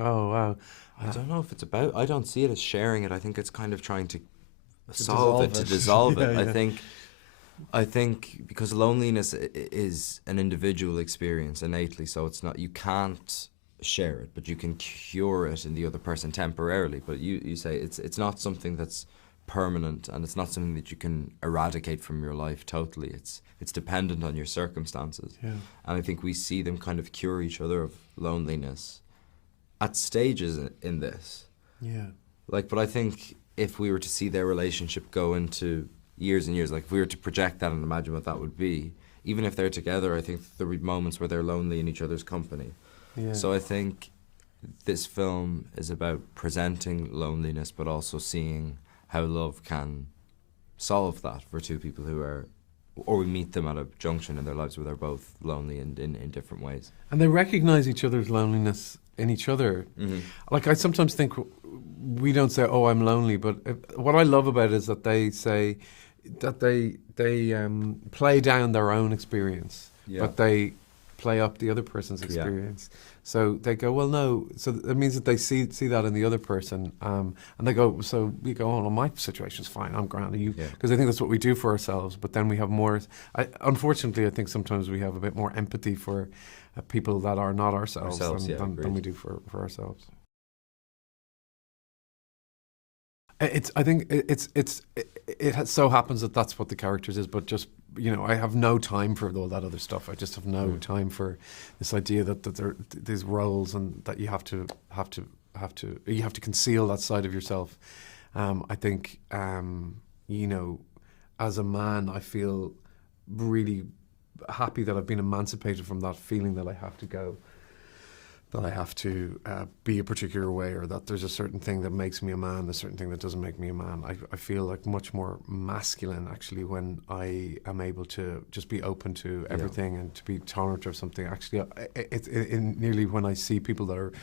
Oh, wow. I don't know if it's about. I don't see it as sharing it. I think it's kind of trying to dissolve dissolve it. Yeah, yeah. I think because loneliness is an individual experience innately, so it's not, you can't share it, but you can cure it in the other person temporarily. But you say it's not something that's permanent, and it's not something that you can eradicate from your life totally. It's dependent on your circumstances. Yeah. And I think we see them kind of cure each other of loneliness at stages in this. Yeah. Like, but I think if we were to see their relationship go into years and years, like if we were to project that and imagine what that would be, even if they're together, I think there would be moments where they're lonely in each other's company. Yeah. So I think this film is about presenting loneliness, but also seeing how love can solve that for two people who are, or we meet them at a junction in their lives where they're both lonely and in different ways. And they recognize each other's loneliness in each other. Mm-hmm. Like, I sometimes think we don't say, "Oh, I'm lonely," but what I love about it is that they say that they play down their own experience, but they play up the other person's experience. So they go, well, no. So it means that they see that in the other person, and they go. So we go, oh, well, my situation's fine. I'm grand. Because I think that's what we do for ourselves. But then we have more. Unfortunately, I think sometimes we have a bit more empathy for people that are not ourselves than we do for ourselves. I think it so happens that that's what the characters is, but just, I have no time for all that other stuff. I just have no time for this idea that there these roles and that you have to conceal that side of yourself. I think as a man, I feel really happy that I've been emancipated from that feeling that I have to go. That I have to be a particular way, or that there's a certain thing that makes me a man, a certain thing that doesn't make me a man. I feel like much more masculine, actually, when I am able to just be open to everything and to be tolerant of something. Actually, it's nearly when I see people that are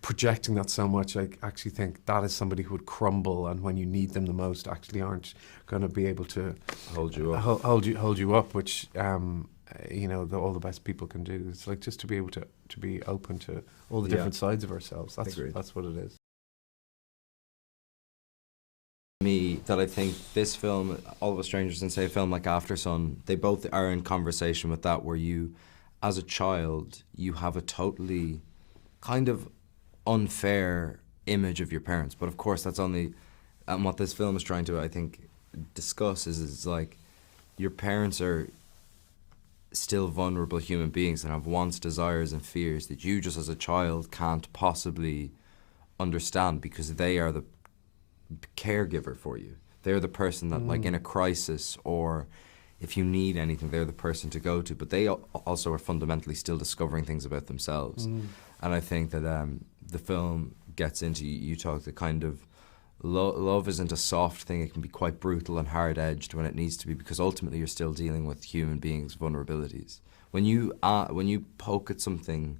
projecting that so much, I actually think that is somebody who would crumble, and when you need them the most, actually aren't going to be able to hold you up. Hold you up, which all the best people can do. It's like just to be able to be open to all the different sides of ourselves. That's what it is. Me, that I think this film, All of Us Strangers, and say a film like After Sun, they both are in conversation with that, where you, as a child, you have a totally kind of unfair image of your parents. But of course, that's only, and what this film is trying to, I think, discuss is like, your parents are still vulnerable human beings and have wants, desires and fears that you just as a child can't possibly understand, because they are the caregiver for you. They're the person that, like, in a crisis or if you need anything, they're the person to go to. But they also are fundamentally still discovering things about themselves. And I think that the film gets into, you talk, the kind of love isn't a soft thing. It can be quite brutal and hard-edged when it needs to be, because ultimately you're still dealing with human beings' vulnerabilities. When you poke at something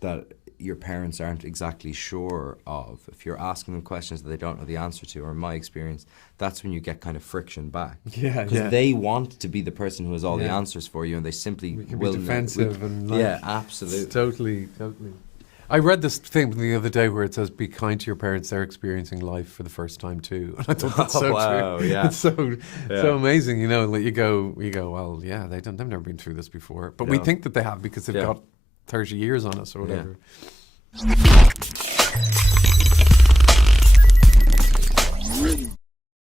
that your parents aren't exactly sure of, if you're asking them questions that they don't know the answer to, or in my experience, that's when you get kind of friction back. Because they want to be the person who has all the answers for you, and they simply we can will be defensive and absolutely. Totally. I read this thing the other day where it says, "Be kind to your parents; they're experiencing life for the first time too." And I thought that's so true. Yeah. It's so amazing, Like you go, well, yeah, they've never been through this before, but we think that they have because they've got 30 years on us or whatever.